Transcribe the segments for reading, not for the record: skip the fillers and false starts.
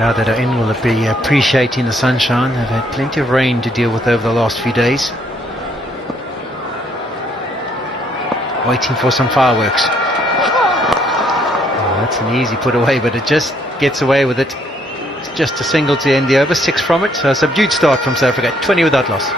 crowd that are in will be appreciating the sunshine. They've had plenty of rain to deal with over the last few days. Waiting for some fireworks. Oh, that's an easy put away, but it just gets away with it. It's just a single to end the over, 6 from it. So a subdued start from South Africa, 20 without loss.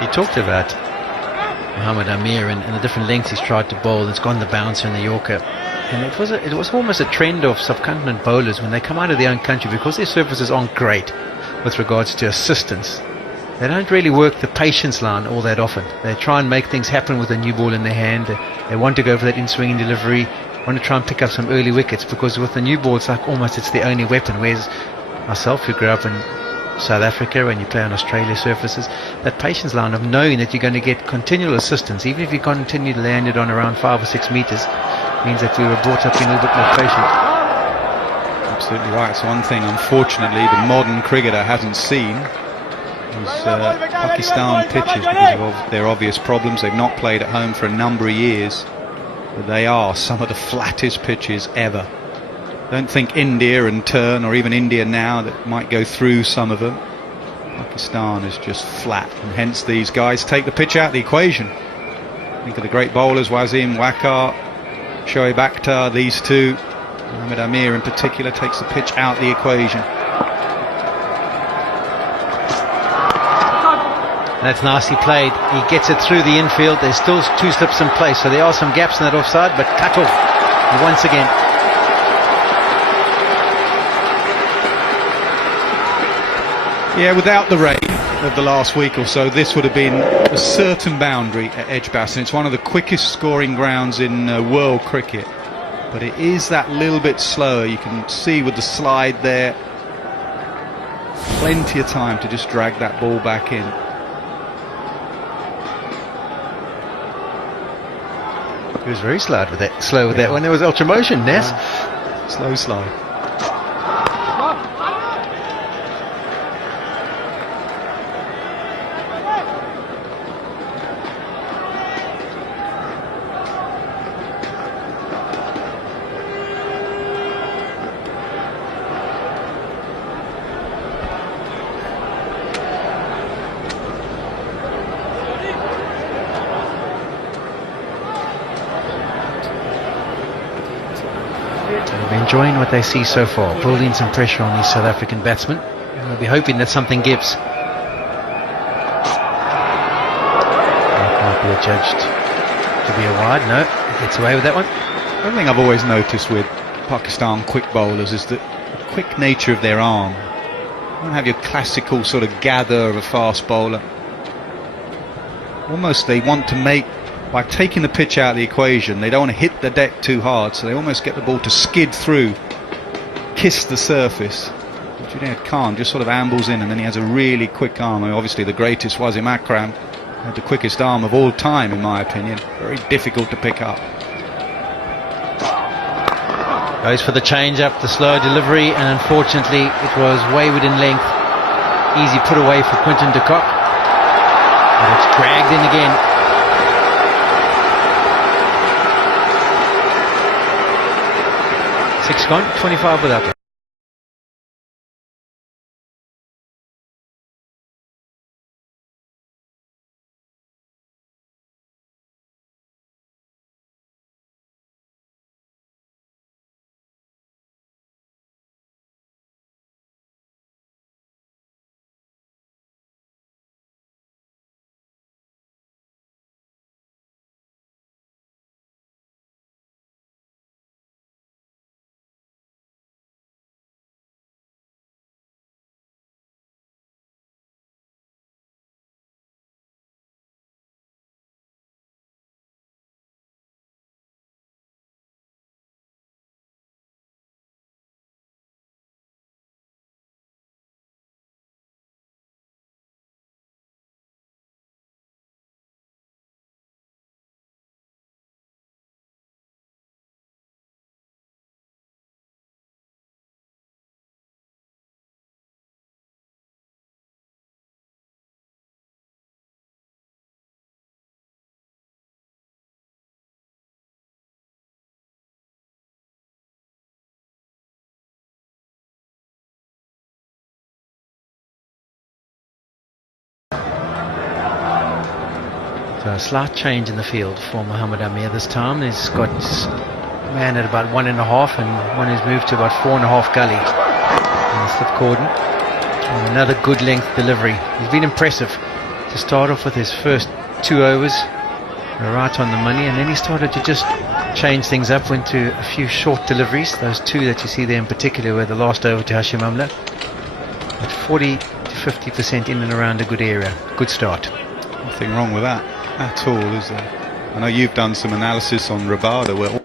He talked about Mohamed Amir and the different lengths he's tried to bowl. It's gone the bouncer and the Yorker, and it was almost a trend of subcontinent bowlers when they come out of their own country, because their surfaces aren't great with regards to assistance. They don't really work the patience line all that often. They try and make things happen with a new ball in their hand. They want to go for that in-swinging delivery, want to try and pick up some early wickets, because with the new ball it's like almost it's the only weapon. Whereas myself, who grew up in South Africa, when you play on Australia surfaces, that patience line of knowing that you're going to get continual assistance, even if you continue to land it on around 5 or 6 meters, means that we were brought up being a little bit more patient. Absolutely right. It's one thing, unfortunately, the modern cricketer hasn't seen is Pakistan pitches, because of their obvious problems. They've not played at home for a number of years, but they are some of the flattest pitches ever. Don't think India and Turn, or even India now, that might go through some of them. Pakistan is just flat, and hence these guys take the pitch out of the equation. Think of the great bowlers, Wasim, Waqar, Shoaib Akhtar, these two. Mohamed Amir in particular takes the pitch out of the equation. That's nicely played. He gets it through the infield. There's still 2 slips in place, so there are some gaps in that offside, but cut off once again. Yeah, without the rain of the last week or so, this would have been a certain boundary at Edgbaston. It's one of the quickest scoring grounds in world cricket, but it is that little bit slower. You can see with the slide there, plenty of time to just drag that ball back in. He was very slow with that one. There was ultra motion, Ness. Slow slide. They'll be enjoying what they see so far, building some pressure on these South African batsmen, and they'll be hoping that something gives. That might be adjudged to be a wide. No, he gets away with that one. One thing I've always noticed with Pakistan quick bowlers is the quick nature of their arm. You don't have your classical sort of gather of a fast bowler. Almost they want to make, by taking the pitch out of the equation, they don't want to hit the deck too hard, so they almost get the ball to skid through, kiss the surface. Junaid Khan just sort of ambles in, and then he has a really quick arm. I mean, obviously the greatest Wasim Akram had the quickest arm of all time, in my opinion. Very difficult to pick up. Goes for the change up, the slow delivery, and unfortunately it was wayward in length. Easy put away for Quinton de Kock, but it's dragged in again. 6 gone, 25 without. So a slight change in the field for Mohamed Amir this time. He's got man at about 1.5 and one who's moved to about 4.5 gully. And slip cordon. And another good length delivery. He's been impressive to start off with his first 2 overs. Right on the money, and then he started to just change things up, went to a few short deliveries. Those 2 that you see there in particular were the last over to Hashim Amla. At 40 to 50% in and around a good area. Good start. Nothing wrong with that at all, is there? I know you've done some analysis on Rabada where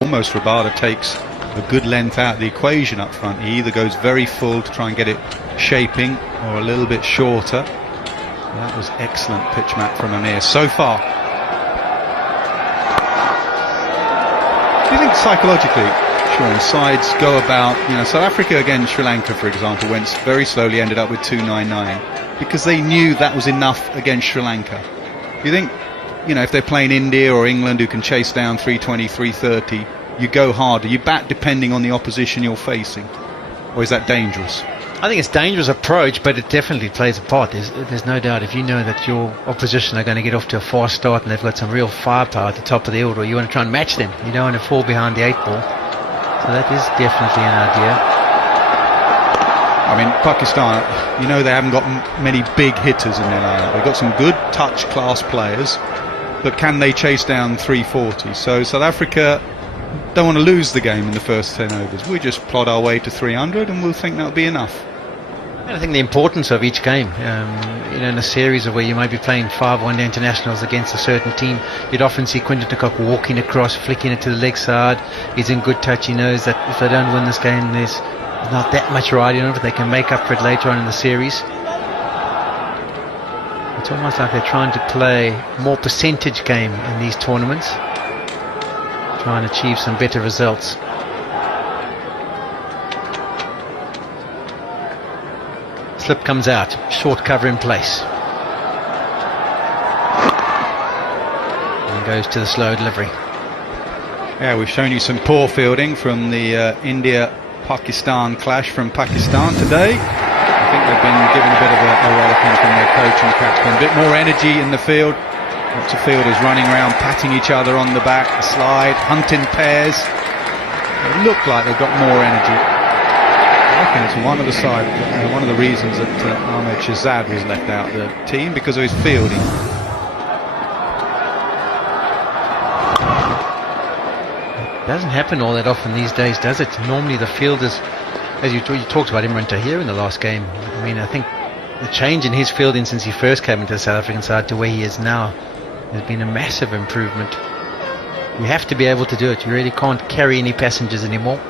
almost Rabada takes a good length out of the equation up front. He either goes very full to try and get it shaping or a little bit shorter. That was excellent pitch map from Amir so far. Do you think psychologically, Sean, sides go about, South Africa against Sri Lanka, for example, went very slowly, ended up with 299 because they knew that was enough against Sri Lanka? Do you think, if they're playing India or England who can chase down 320, 330, you go harder, you bat depending on the opposition you're facing? Or is that dangerous? I think it's a dangerous approach, but it definitely plays a part. There's no doubt. If you know that your opposition are going to get off to a fast start and they've got some real firepower at the top of the order, you want to try and match them. You don't want to fall behind the 8 ball. So that is definitely an idea. I mean, Pakistan, they haven't got many big hitters in their lineup. They've got some good touch class players, but can they chase down 340? So South Africa don't want to lose the game in the first 10 overs. We just plod our way to 300 and we'll think that'll be enough. And I think the importance of each game, in a series of where you might be playing 5 one-day internationals against a certain team, you'd often see Quinton de Kock walking across, flicking it to the leg side. He's in good touch. He knows that if they don't win this game, there's not that much riding on it, but they can make up for it later on in the series. It's almost like they're trying to play more percentage game in these tournaments, trying to achieve some better results. Slip comes out, short cover in place, and goes to the slow delivery. Yeah, we've shown you some poor fielding from the India-Pakistan clash from Pakistan today. I think they've been given a bit of a rollicking from their coach and captain. A bit more energy in the field. Lots of fielders running around, patting each other on the back, the slide, hunting pairs. They look like they've got more energy. I reckon it's one of the reasons that Ahmed Shahzad was left out of the team, because of his fielding. It doesn't happen all that often these days, does it? Normally the fielders, as you talked about Imran Tahir in the last game, I mean, I think the change in his fielding since he first came into the South African side to where he is now has been a massive improvement. You have to be able to do it. You really can't carry any passengers anymore.